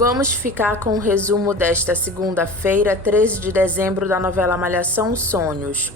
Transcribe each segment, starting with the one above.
Vamos ficar com o resumo desta segunda-feira, 13 de dezembro, da novela Malhação Sonhos.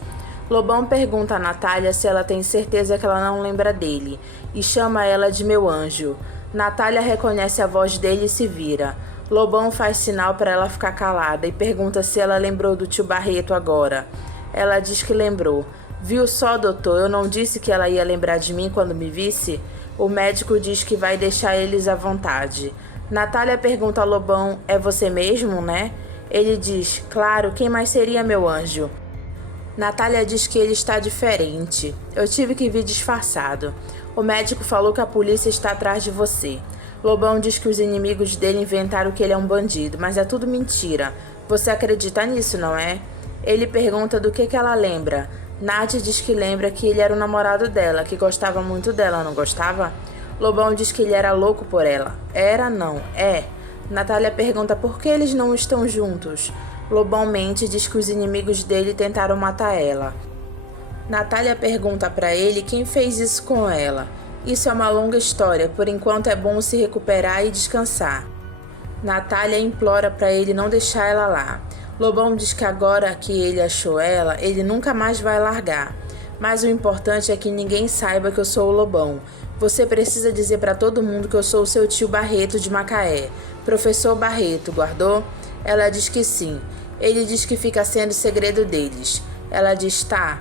Lobão pergunta a Natália se ela tem certeza que ela não lembra dele e chama ela de meu anjo. Natália reconhece a voz dele e se vira. Lobão faz sinal para ela ficar calada e pergunta se ela lembrou do tio Barreto agora. Ela diz que lembrou. Viu só, doutor, eu não disse que ela ia lembrar de mim quando me visse? O médico diz que vai deixar eles à vontade. Natália pergunta a Lobão, é você mesmo, né? Ele diz, claro, quem mais seria meu anjo? Natália diz que ele está diferente. Eu tive que vir disfarçado. O médico falou que a polícia está atrás de você. Lobão diz que os inimigos dele inventaram que ele é um bandido, mas é tudo mentira. Você acredita nisso, não é? Ele pergunta do que ela lembra. Nath diz que lembra que ele era o namorado dela, que gostava muito dela, não gostava? Lobão diz que ele era louco por ela. Era não, é. Natália pergunta por que eles não estão juntos. Lobão mente e diz que os inimigos dele tentaram matar ela. Natália pergunta para ele quem fez isso com ela. Isso é uma longa história, por enquanto é bom se recuperar e descansar. Natália implora para ele não deixar ela lá. Lobão diz que agora que ele achou ela, ele nunca mais vai largar. Mas o importante é que ninguém saiba que eu sou o Lobão. Você precisa dizer para todo mundo que eu sou o seu tio Barreto de Macaé. Professor Barreto, guardou? Ela diz que sim. Ele diz que fica sendo segredo deles. Ela diz, tá.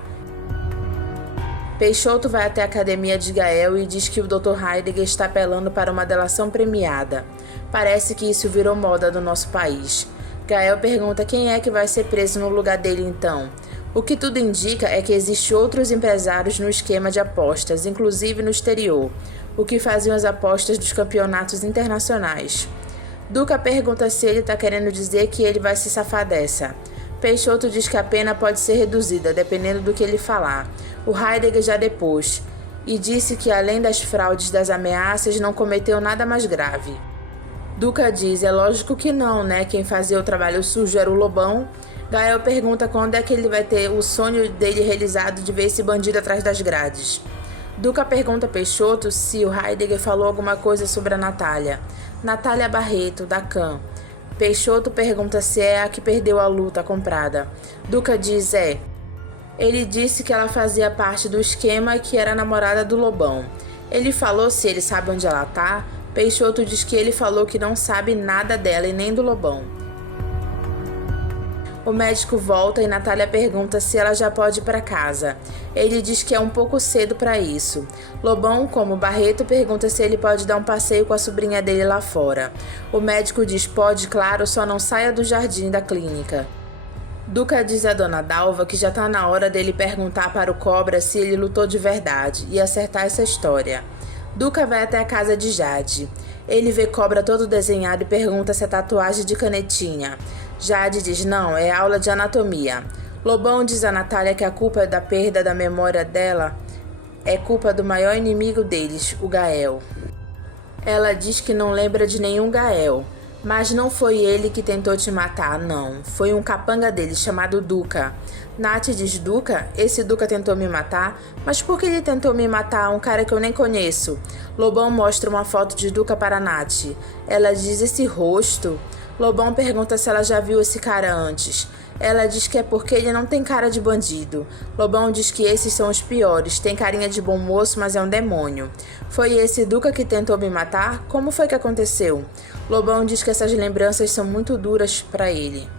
Peixoto vai até a academia de Gael e diz que o Dr. Heidegger está apelando para uma delação premiada. Parece que isso virou moda no nosso país. Gael pergunta quem é que vai ser preso no lugar dele então. O que tudo indica é que existem outros empresários no esquema de apostas, inclusive no exterior, o que faziam as apostas dos campeonatos internacionais. Duca pergunta se ele está querendo dizer que ele vai se safar dessa. Peixoto diz que a pena pode ser reduzida, dependendo do que ele falar. O Heidegger já depôs e disse que, além das fraudes das ameaças, não cometeu nada mais grave. Duca diz, é lógico que não, né? Quem fazia o trabalho sujo era o Lobão. Gael pergunta quando é que ele vai ter o sonho dele realizado de ver esse bandido atrás das grades. Duca pergunta a Peixoto se o Heidegger falou alguma coisa sobre a Natália. Natália Barreto, da CAN. Peixoto pergunta se é a que perdeu a luta comprada. Duca diz, é. Ele disse que ela fazia parte do esquema e que era namorada do Lobão. Ele falou se ele sabe onde ela tá. Peixoto diz que ele falou que não sabe nada dela e nem do Lobão. O médico volta e Natália pergunta se ela já pode ir para casa. Ele diz que é um pouco cedo para isso. Lobão, como Barreto, pergunta se ele pode dar um passeio com a sobrinha dele lá fora. O médico diz pode, claro, só não saia do jardim da clínica. Duca diz a dona Dalva que já está na hora dele perguntar para o Cobra se ele lutou de verdade e acertar essa história. Duca vai até a casa de Jade. Ele vê Cobra todo desenhado e pergunta se é tatuagem de canetinha. Jade diz não, é aula de anatomia. Lobão diz a Natália que a culpa da perda da memória dela é culpa do maior inimigo deles, o Gael. Ela diz que não lembra de nenhum Gael, mas não foi ele que tentou te matar, não. Foi um capanga dele chamado Duca. Nath diz, Duca? Esse Duca tentou me matar? Mas por que ele tentou me matar? Um cara que eu nem conheço. Lobão mostra uma foto de Duca para Nath. Ela diz, esse rosto? Lobão pergunta se ela já viu esse cara antes. Ela diz que é porque ele não tem cara de bandido. Lobão diz que esses são os piores. Tem carinha de bom moço, mas é um demônio. Foi esse Duca que tentou me matar? Como foi que aconteceu? Lobão diz que essas lembranças são muito duras para ele.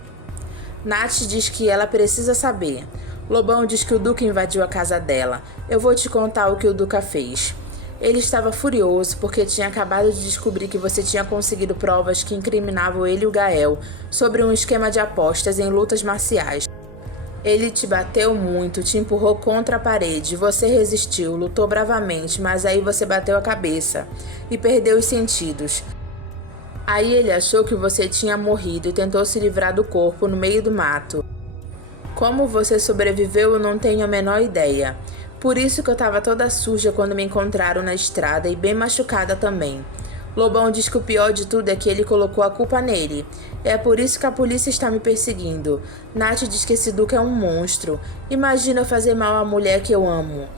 Nath diz que ela precisa saber. Lobão diz que o Duca invadiu a casa dela. Eu vou te contar o que o Duca fez. Ele estava furioso porque tinha acabado de descobrir que você tinha conseguido provas que incriminavam ele e o Gael sobre um esquema de apostas em lutas marciais. Ele te bateu muito, te empurrou contra a parede, você resistiu, lutou bravamente, mas aí você bateu a cabeça e perdeu os sentidos. Aí ele achou que você tinha morrido e tentou se livrar do corpo no meio do mato. Como você sobreviveu, eu não tenho a menor ideia. Por isso que eu estava toda suja quando me encontraram na estrada e bem machucada também. Lobão diz que o pior de tudo é que ele colocou a culpa nele. É por isso que a polícia está me perseguindo. Nath diz que esse Duca é um monstro. Imagina fazer mal à mulher que eu amo.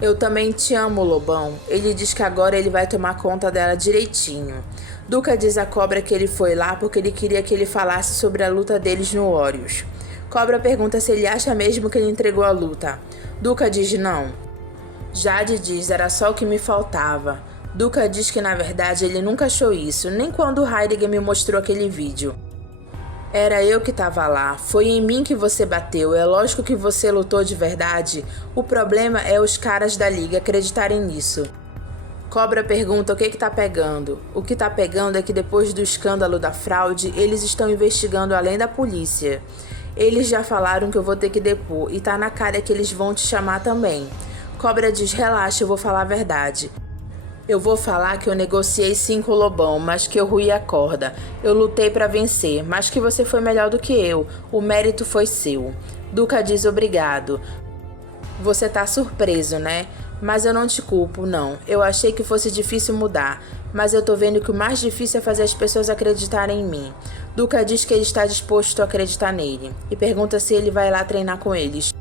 Eu também te amo, Lobão. Ele diz que agora ele vai tomar conta dela direitinho. Duca diz a Cobra que ele foi lá porque ele queria que ele falasse sobre a luta deles no Warriors. Cobra pergunta se ele acha mesmo que ele entregou a luta. Duca diz não. Jade diz era só o que me faltava. Duca diz que na verdade ele nunca achou isso, nem quando Heidegger me mostrou aquele vídeo. Era eu que estava lá, foi em mim que você bateu, é lógico que você lutou de verdade. O problema é os caras da liga acreditarem nisso. Cobra pergunta o que tá pegando. O que tá pegando é que depois do escândalo da fraude, eles estão investigando além da polícia. Eles já falaram que eu vou ter que depor e tá na cara que eles vão te chamar também. Cobra diz, relaxa, eu vou falar a verdade. Eu vou falar que eu negociei sim com o Lobão, mas que eu ruí a corda. Eu lutei pra vencer, mas que você foi melhor do que eu. O mérito foi seu. Duca diz obrigado. Você tá surpreso, né? Mas eu não te culpo, não. Eu achei que fosse difícil mudar, mas eu tô vendo que o mais difícil é fazer as pessoas acreditarem em mim. Duca diz que ele está disposto a acreditar nele e pergunta se ele vai lá treinar com eles.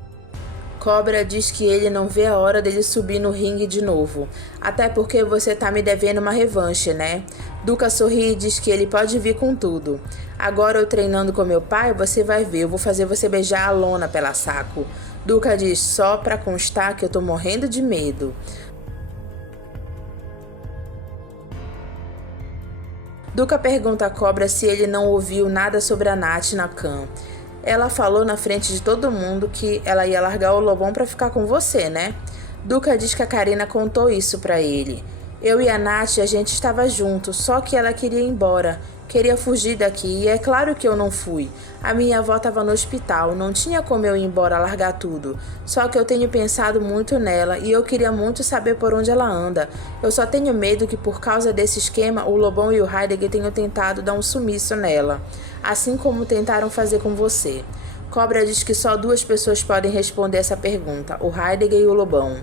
Cobra diz que ele não vê a hora dele subir no ringue de novo. Até porque você tá me devendo uma revanche, né? Duca sorri e diz que ele pode vir com tudo. Agora eu treinando com meu pai, você vai ver, eu vou fazer você beijar a lona pela saco. Duca diz só pra constar que eu tô morrendo de medo. Duca pergunta a Cobra se ele não ouviu nada sobre a Nath na Khan. Ela falou na frente de todo mundo que ela ia largar o Lobão pra ficar com você, né? Duca diz que a Karina contou isso pra ele. Eu e a Nath, a gente estava junto, só que ela queria ir embora. Queria fugir daqui e é claro que eu não fui. A minha avó estava no hospital, não tinha como eu ir embora largar tudo. Só que eu tenho pensado muito nela e eu queria muito saber por onde ela anda. Eu só tenho medo que por causa desse esquema o Lobão e o Heidegger tenham tentado dar um sumiço nela. Assim como tentaram fazer com você. Cobra diz que só duas pessoas podem responder essa pergunta, o Heidegger e o Lobão.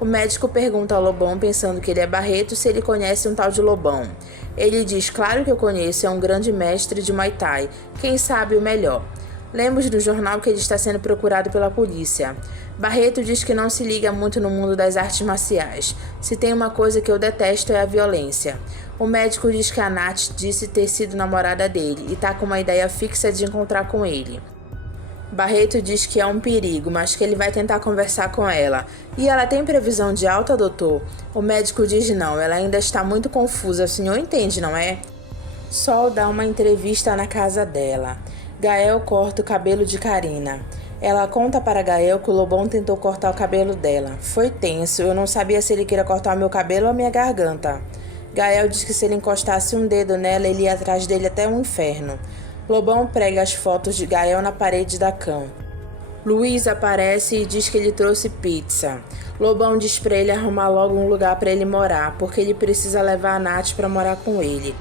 O médico pergunta ao Lobão, pensando que ele é Barreto, se ele conhece um tal de Lobão. Ele diz, claro que eu conheço, é um grande mestre de Muay Thai, quem sabe o melhor. Lemos no jornal que ele está sendo procurado pela polícia. Barreto diz que não se liga muito no mundo das artes marciais. Se tem uma coisa que eu detesto é a violência. O médico diz que a Nath disse ter sido namorada dele e tá com uma ideia fixa de encontrar com ele. Barreto diz que é um perigo, mas que ele vai tentar conversar com ela. E ela tem previsão de alta, doutor? O médico diz não, ela ainda está muito confusa, o senhor entende, não é? Sol dá uma entrevista na casa dela. Gael corta o cabelo de Karina. Ela conta para Gael que o Lobão tentou cortar o cabelo dela. Foi tenso, eu não sabia se ele queria cortar o meu cabelo ou a minha garganta. Gael diz que se ele encostasse um dedo nela, ele ia atrás dele até o inferno. Lobão prega as fotos de Gael na parede da Khan. Luiz aparece e diz que ele trouxe pizza. Lobão diz pra ele arrumar logo um lugar para ele morar, porque ele precisa levar a Nath para morar com ele.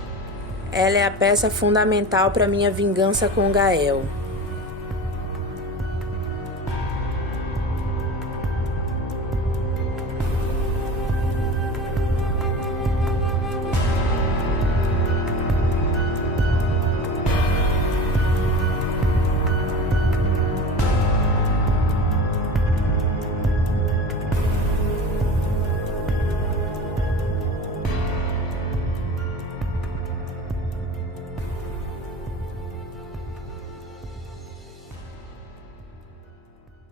Ela é a peça fundamental para minha vingança com Gael.